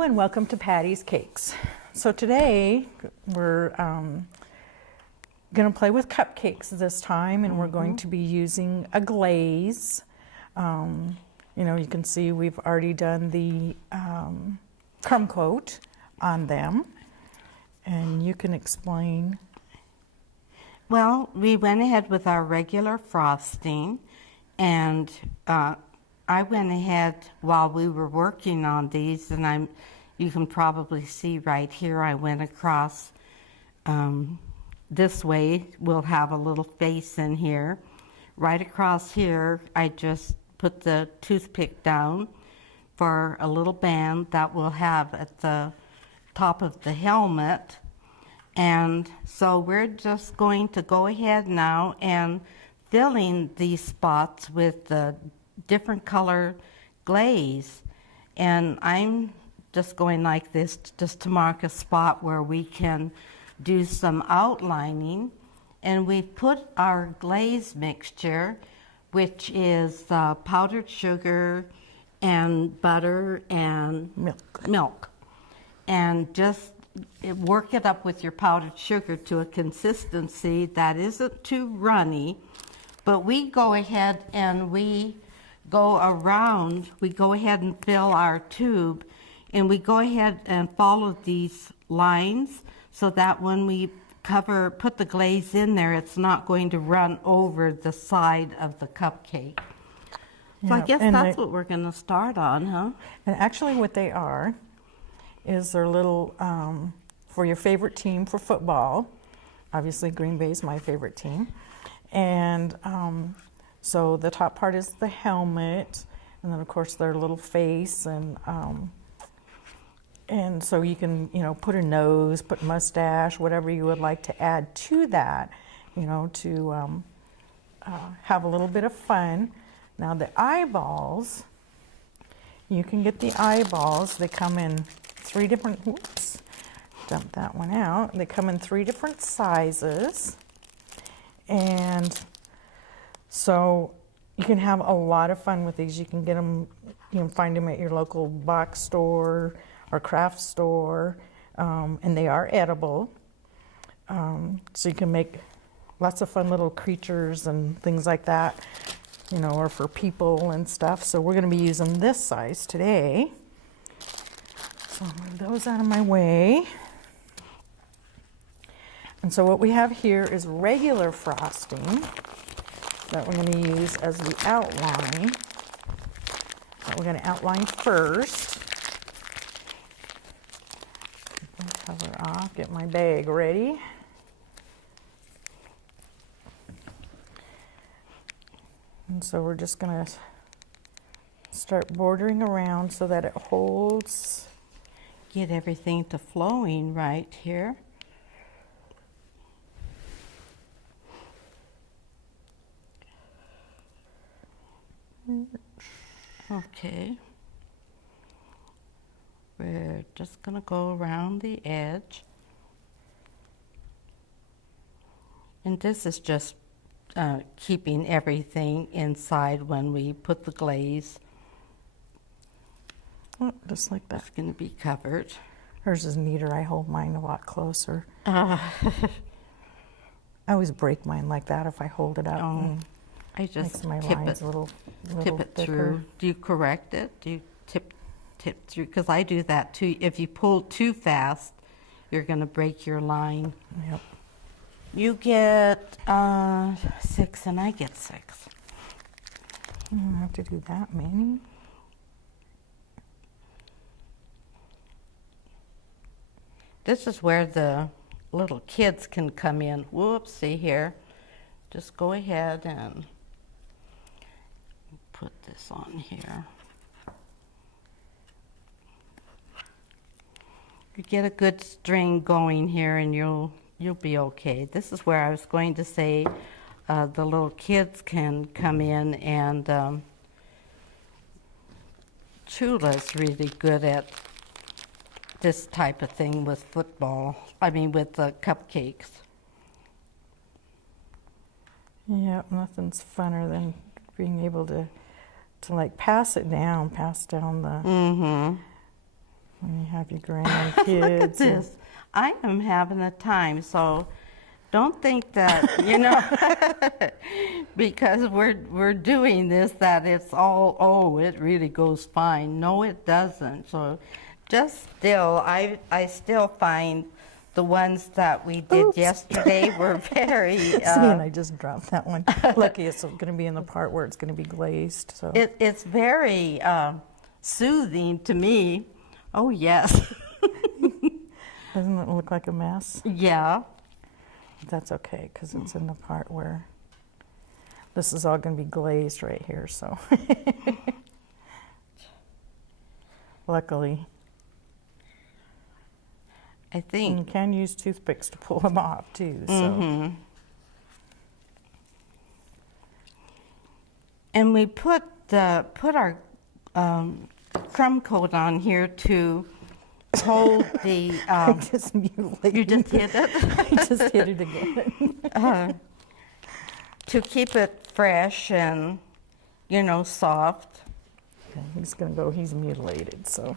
Hello and welcome to Patty's Cakes. So today we're going to play with cupcakes this time, and we're going to be using a glaze. You know, you can see we've already done the crumb coat on them, and you can explain. Well, we went ahead with our regular frosting, and I went ahead while we were working on these, and you can probably see right here, I went across this way. We'll have a little face in here. Right across here, I just put the toothpick down for a little band that we'll have at the top of the helmet. And so we're just going to go ahead now and filling these spots with the different color glaze. And I'm just going like this just to mark a spot where we can do some outlining. And we've put our glaze mixture, which is powdered sugar and butter and milk. And just work it up with your powdered sugar to a consistency that isn't too runny. But we go ahead and we go around, we go ahead and fill our tube, and we go ahead and follow these lines so that when we put the glaze in there, it's not going to run over the side of the cupcake. So I guess that's what we're going to start on, huh? And actually what they are is their little, for your favorite team for football. Obviously Green Bay is my favorite team. And so the top part is the helmet, and then of course their little face, and so you can, you know, put a nose, put mustache, whatever you would like to add to that, you know, to have a little bit of fun. Now the eyeballs, you can get the eyeballs. They come in three different, whoops, dump that one out. They come in three different sizes. And so you can have a lot of fun with these. You can get them, you can find them at your local box store or craft store, and they are edible. So you can make lots of fun little creatures and things like that, you know, or for people and stuff. So we're going to be using this size today. So I'll move those out of my way. And so what we have here is regular frosting that we're going to use as the outline. That we're going to outline first. Cover off, get my bag ready. And so we're just going to start bordering around so that it holds. Get everything to flowing right here. Okay, we're just going to go around the edge, and this is just keeping everything inside when we put the glaze. Oh, just like that. It's going to be covered. Hers is neater. I hold mine a lot closer. I always break mine like that if I hold it up. I just my tip lines it, a little tip it thicker. through. Do you correct it? Do you tip through? Because I do that too. If you pull too fast, you're going to break your line. Yep. You get 6 and I get 6. I don't have to do that many. This is where the little kids can come in. Whoops, see here. Just go ahead and put this on here. You get a good string going here and you'll be okay. This is where I was going to say the little kids can come in, and Chula's really good at this type of thing with football. I mean with the cupcakes. Yeah, nothing's funner than being able to like pass down the When you have your Look at grandkids. this. I am having a time, so don't think that, you know, because we're doing this, that it's all, oh, it really goes fine. No, it doesn't. So just still, I still find the ones that we did Oops. yesterday were very... See, and I just dropped that one. Lucky it's going to be in the part where it's going to be glazed. So It's very soothing to me. Oh, yes. doesn't it look like a mess? Yeah. That's okay, because it's in the part where this is all going to be glazed right here, so. Luckily. I And think... you can use toothpicks to pull them off, too, so. And we put our crumb coat on here to hold the... I just mutilated you just hit it? I just hit it again. To keep it fresh and, you know, soft. Okay, he's going to go, he's mutilated, so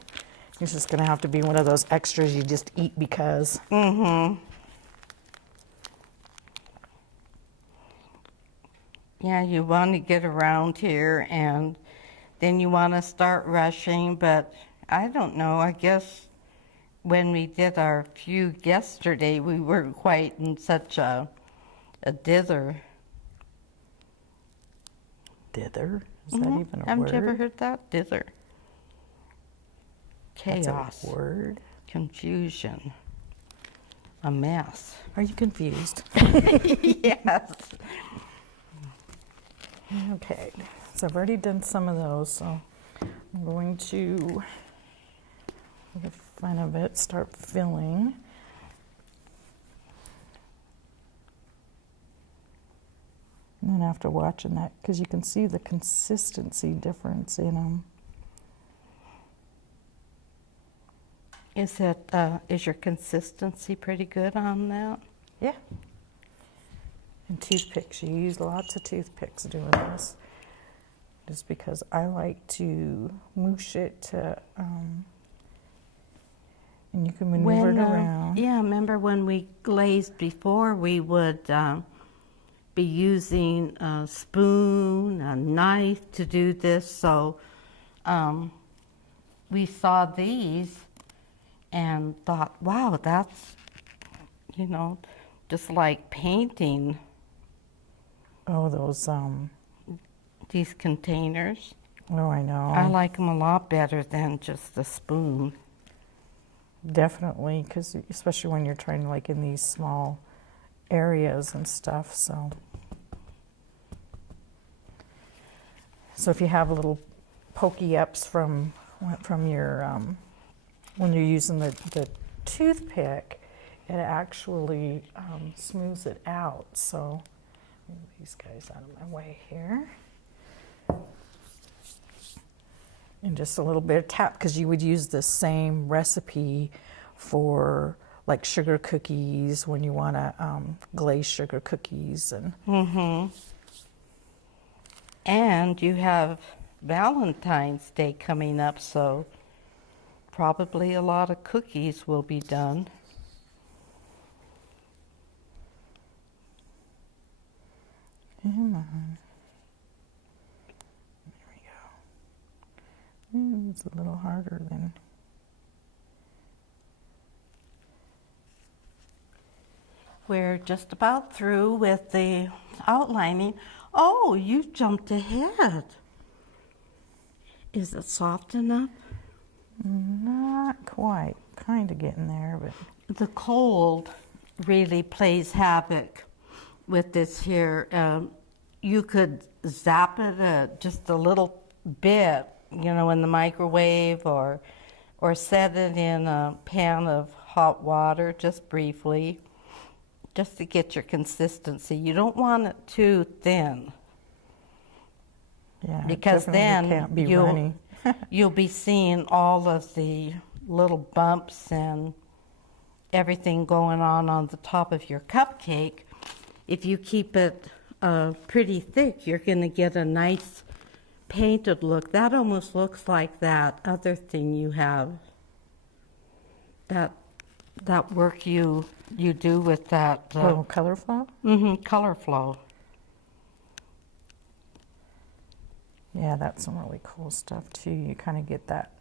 he's just going to have to be one of those extras you just eat because. Yeah, you want to get around here and then you want to start rushing, but I don't know, I guess when we did our fugue yesterday, we weren't quite in such a dither. Dither? Is that even a Haven't word? you ever heard that? Dither. That's Chaos. a word? Confusion. A mess. Are you confused? Yes. Okay, so I've already done some of those, so I'm going to, for the fun of it, start filling. And then after watching that, because you can see the consistency difference in them. Is your consistency pretty good on that? Yeah. And toothpicks, you use lots of toothpicks doing this. Just because I like to moosh it to, and you can maneuver it around. Yeah, remember when we glazed before, we would be using a spoon, a knife to do this. So we saw these and thought, wow, that's, you know, just like painting. Oh, those, These containers. oh, I know. I like them a lot better than just the spoon. Definitely, because especially when you're trying to, like, in these small areas and stuff, so. So if you have little pokey ups from your, when you're using the toothpick, it actually smooths it out, so. Move these guys out of my way here. And just a little bit of tap, because you would use the same recipe for like sugar cookies when you want to glaze sugar cookies. And you have Valentine's Day coming up, so probably a lot of cookies will be done. Come on. There we go. It's a little harder than. We're just about through with the outlining. Oh, you jumped ahead. Is it soft enough? Not quite. Kind of getting there, but. The cold really plays havoc with this here. You could zap it just a little bit, you know, in the microwave, or set it in a pan of hot water just briefly, just to get your consistency. You don't want it too thin. Yeah, Because definitely then can't be runny. you'll be seeing all of the little bumps and everything going on the top of your cupcake. If you keep it pretty thick, you're going to get a nice painted look. That almost looks like that other thing you have. that work you do with that Little color flow? color flow. Yeah, that's some really cool stuff too. You kind of get that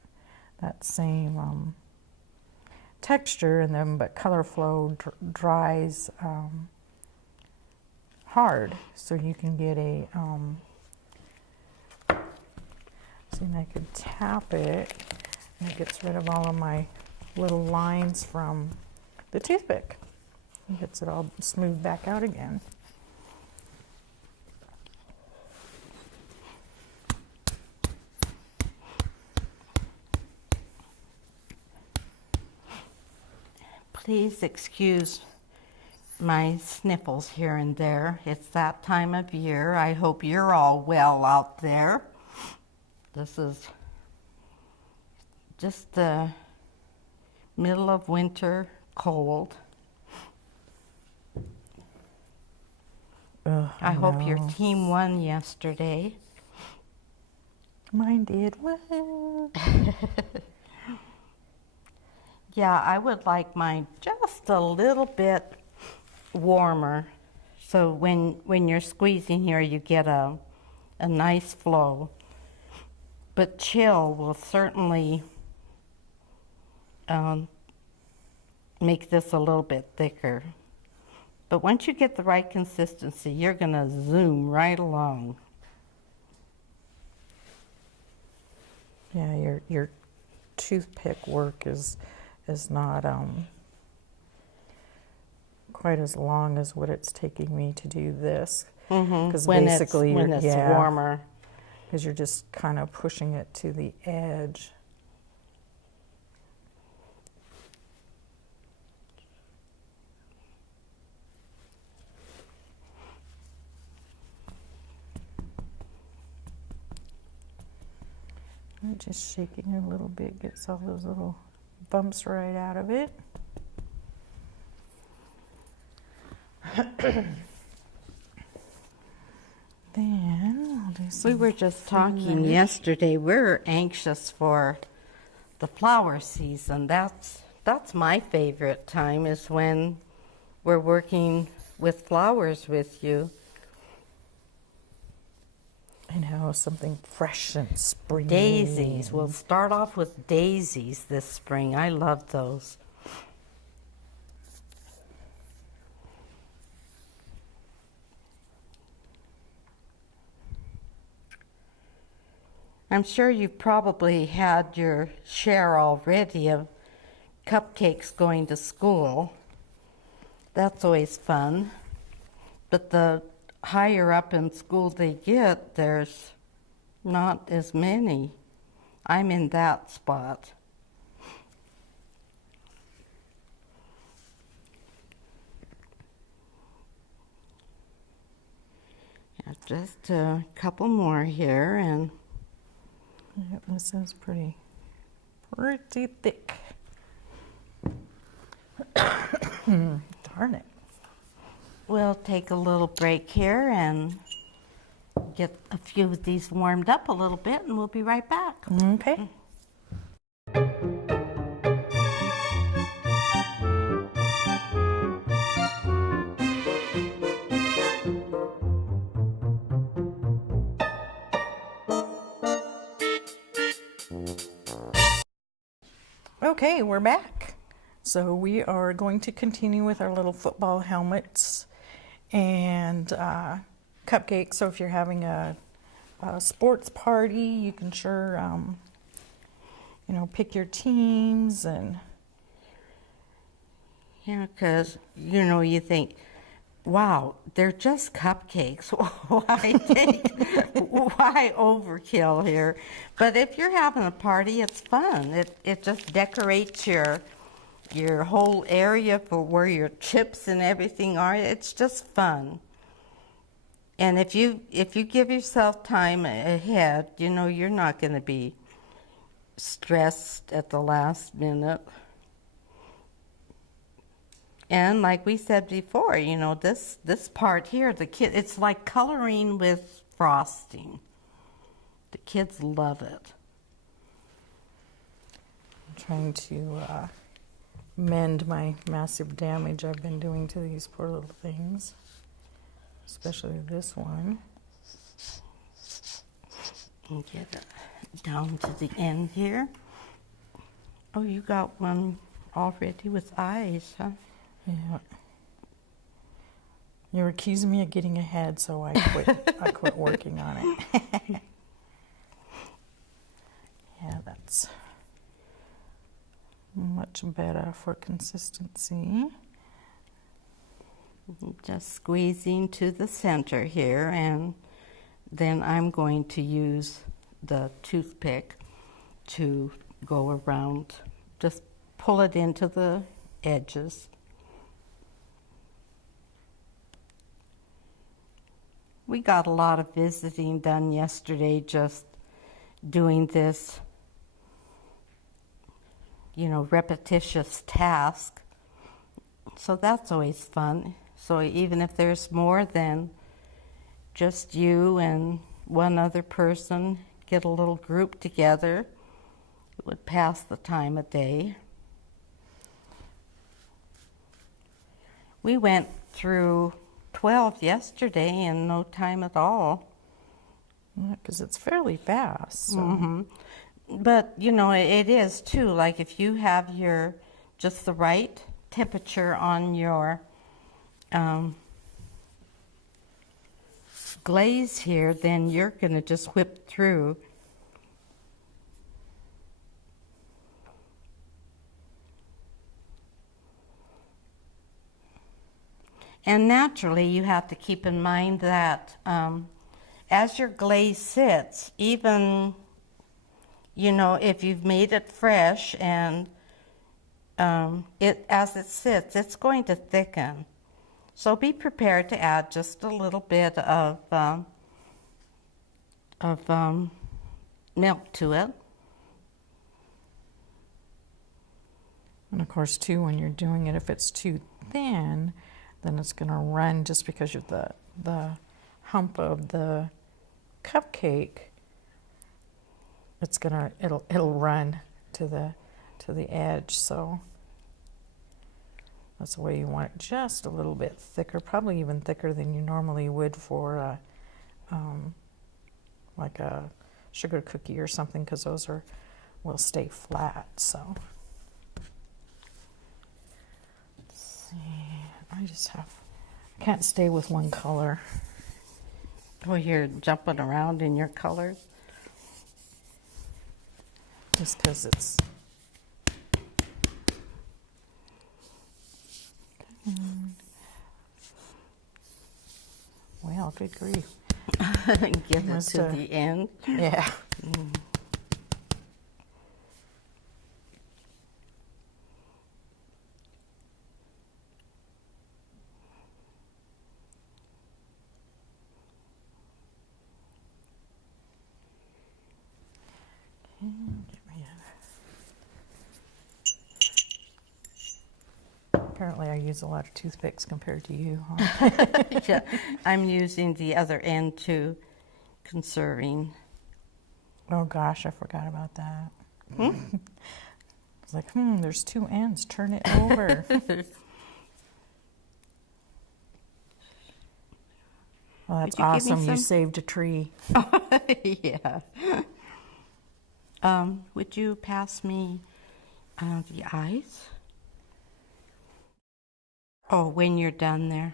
same texture in them, but color flow dries hard, so you can get a. See, and I could tap it, and it gets rid of all of my little lines from the toothpick. It gets it all smoothed back out again. Please excuse my sniffles here and there. It's that time of year. I hope you're all well out there. This is just the middle of winter, cold. I hope your team won yesterday. Mine did well. Yeah, I would like mine just a little bit warmer, so when you're squeezing here, you get a nice flow. But chill will certainly make this a little bit thicker. But once you get the right consistency, you're gonna zoom right along. Yeah, your toothpick work is not quite as long as what it's taking me to do this. Because basically, when it's warmer. Because you're just kind of pushing it to the edge. And just shaking it a little bit gets all those little bumps right out of it. Then I'll do some. We were just talking yesterday. We're anxious for the flower season. That's my favorite time, is when we're working with flowers with you. I know, something fresh and springy. Daisies. We'll start off with daisies this spring. I love those. I'm sure you've probably had your share already of Cupcakes going to school. That's always fun. But the higher up in school they get, there's not as many. I'm in that spot. Yeah, just a couple more here, and Yep, this is pretty thick. Darn it. we'll take a little break here and get a few of these warmed up a little bit, and we'll be right back. Okay. Okay, we're back. So we are going to continue with our little football helmets and cupcakes. So if you're having a sports party, you can sure, pick your teams and. Yeah, because, you think, wow, they're just cupcakes. Why overkill here? But if you're having a party, it's fun. It just decorates your whole area for where your chips and everything are. It's just fun. And if you give yourself time ahead, you're not going to be stressed at the last minute. And like we said before, this part here, it's like coloring with frosting. The kids love it. I'm trying to mend my massive damage I've been doing to these poor little things, especially this one. And get it down to the end here. Oh, you got one already with eyes, huh? Yeah. You're accusing me of getting ahead, so I quit. I quit working on it. Yeah, that's much better for consistency. Just squeezing to the center here, and then I'm going to use the toothpick to go around. Just pull it into the edges. We got a lot of visiting done yesterday, just doing this, repetitious task. So that's always fun. So even if there's more than just you and one other person, get a little group together, it would pass the time of day. We went through 12 yesterday in no time at all. Because it's fairly fast. So. Mm-hmm. But, it is too. Like if you have just the right temperature on your glaze here, then you're going to just whip through. And naturally, you have to keep in mind that as your glaze sits, even, if you've made it fresh and as it sits, it's going to thicken. So be prepared to add just a little bit of milk to it. And of course, too, when you're doing it, if it's too thin, then it's going to run just because of the hump of the cupcake. It'll run to the edge. So that's the way you want it, just a little bit thicker, probably even thicker than you normally would for like a sugar cookie or something, because those will stay flat. So let's see. I can't stay with one color. Well, you're jumping around in your colors. Just because it's... Well, good grief. Get it to the end. Yeah. Apparently I use a lot of toothpicks compared to you, huh? Yeah, I'm using the other end too, conserving. Oh gosh, I forgot about that. It's like, there's two ends, turn it over. Well, that's awesome, you saved a tree. Yeah. Would you pass me the eyes? Oh, when you're done there.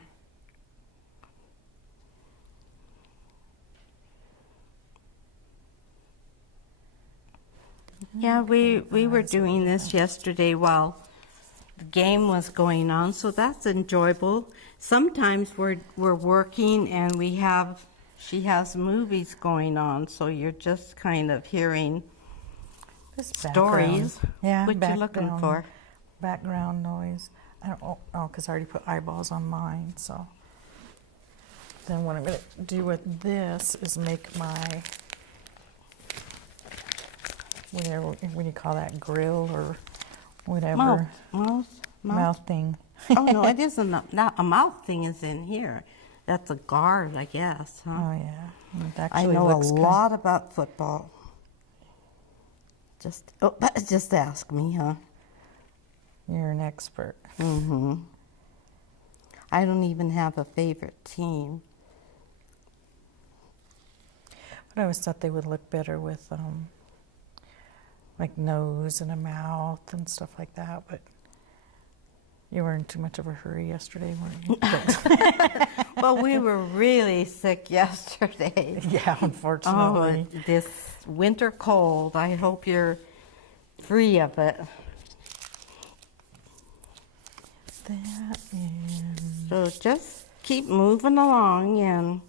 Yeah, we were doing this yesterday while the game was going on, so that's enjoyable. Sometimes we're working and she has movies going on, so you're just kind of hearing stories. Yeah, what you looking for? Background noise. I don't, because I already put eyeballs on mine. So then what I'm going to do with this is make my, whatever, what do you call that, grill or whatever. Mouth thing. Oh, no, it isn't. Not a mouth thing is in here. That's a guard, I guess, huh? Oh, yeah. It I know a lot about football. Just ask me, huh? You're an expert. I don't even have a favorite team. But I always thought they would look better with like nose and a mouth and stuff like that. But you were in too much of a hurry yesterday, weren't you? Well, we were really sick yesterday. Yeah, unfortunately. Oh, this winter cold. I hope you're free of it. That and So just keep moving along, and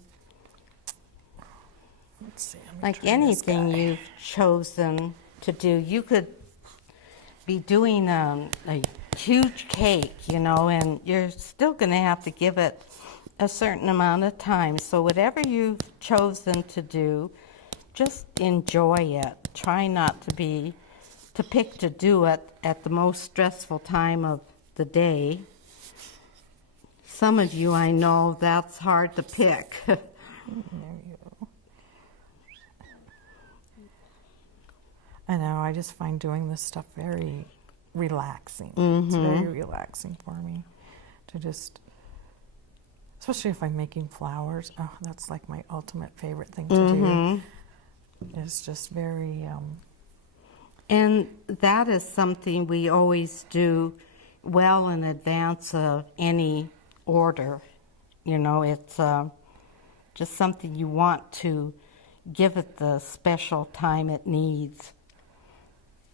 let's see. I'm gonna like try this anything guy. you've chosen to do, you could be doing a huge cake, you know, and you're still going to have to give it a certain amount of time. So whatever you've chosen to do, just enjoy it. Try not to pick to do it at the most stressful time of the day. Some of you, I know, that's hard to pick. There you go. I know, I just find doing this stuff very relaxing. It's very relaxing for me to just, especially if I'm making flowers. Oh, that's like my ultimate favorite thing to do. It's just very, And that is something we always do well in advance of any order. You know, it's just something you want to give it the special time it needs.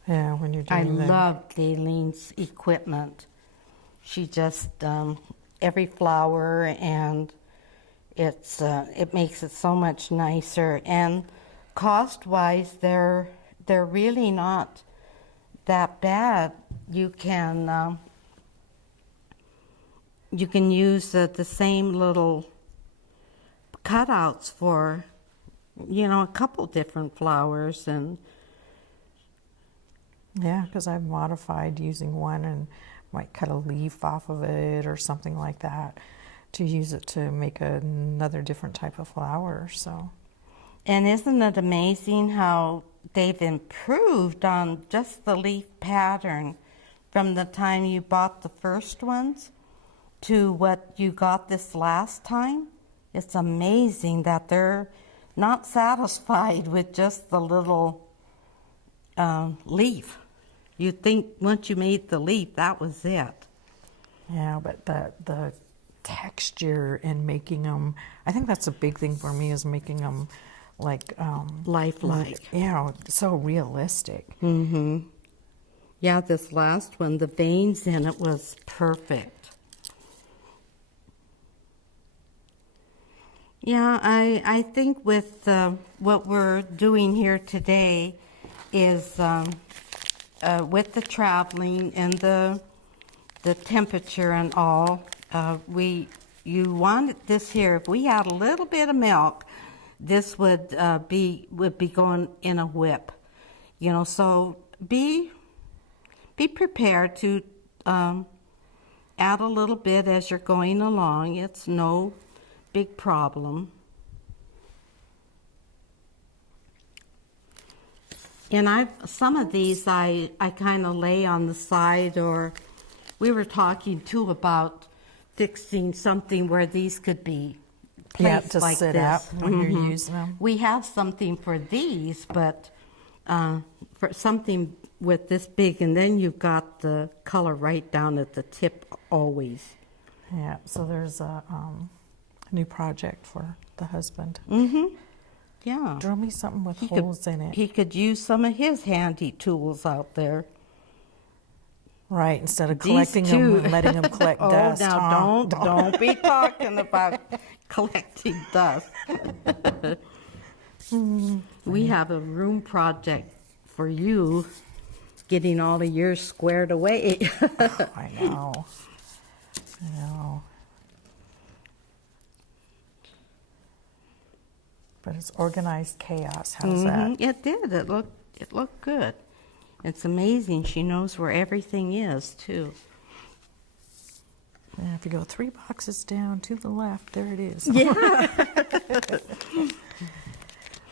yeah, when you're I doing that. love Dalene's equipment. She just, every flower, and it makes it so much nicer. And cost-wise, they're really not that bad. You can use the same little cutouts for, you know, a couple different flowers. And Yeah, because I've modified using one and might cut a leaf off of it or something like that to use it to make another different type of flower. So, And isn't it amazing how they've improved on just the leaf pattern from the time you bought the first ones to what you got this last time? It's amazing that they're not satisfied with just the little leaf. You'd think once you made the leaf, that was it. yeah, but the texture in making them, I think that's a big thing for me, is making them like Lifelike. yeah, so realistic. Yeah, this last one, the veins in it was perfect. Yeah, I think with what we're doing here today is with the traveling and the temperature and all, you want this here. If we had a little bit of milk, this would be going in a whip, you know. So be prepared to add a little bit as you're going along. It's no big problem. And some of these I kind of lay on the side, or we were talking too about fixing something where these could be Yeah, placed to like sit this. up when you're using them. We have something for these, but for something with this big, and then you've got the color right down at the tip always. Yeah, so there's a new project for the husband. Yeah. Draw me something with holes in it. He could use some of his handy tools out there. Right, instead of These collecting two. them and letting them collect Oh, dust. now huh? don't be talking about collecting dust. We have a room project for you, getting all of yours squared away. I know. I know. But it's organized chaos. How's that? It did. It looked good. It's amazing. She knows where everything is too. Yeah, if you go 3 boxes down to the left, there it is. Yeah.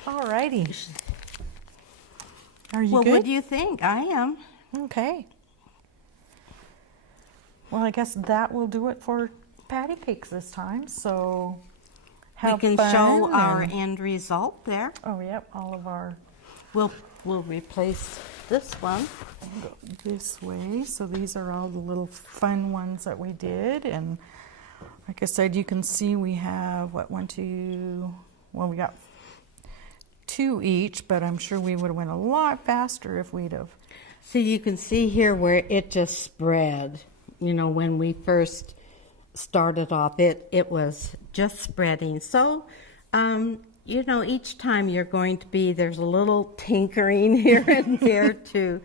All righty. Are you Well, good? what do you think? I am. Okay. Well, I guess that will do it for patty cakes this time. So have We can fun show our and- end result there. Oh, yep, all of our We'll replace this one. go this way. So these are all the little fun ones that we did. And like I said, you can see we have, what, 1, 2, well, we got 2 each, but I'm sure we would have went a lot faster if we'd have. So you can see here where it just spread. You know, when we first started off, it was just spreading. So, you know, each time you're going to be, there's a little tinkering here and there to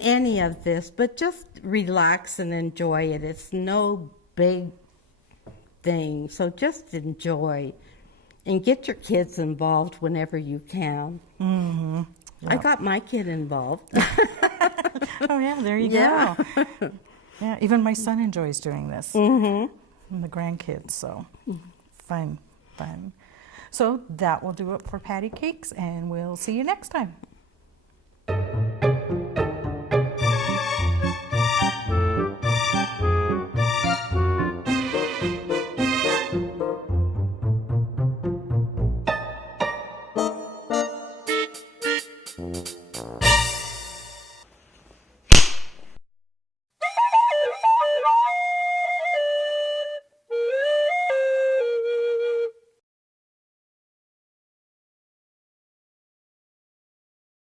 any of this, but just relax and enjoy it. It's no big thing, so just enjoy and get your kids involved whenever you can. Mm-hmm. I got my kid involved. Oh, yeah, there you Yeah. go. Yeah, even my son enjoys doing this. Mm-hmm. And the grandkids, so fun. So that will do it for patty cakes, and we'll see you next time.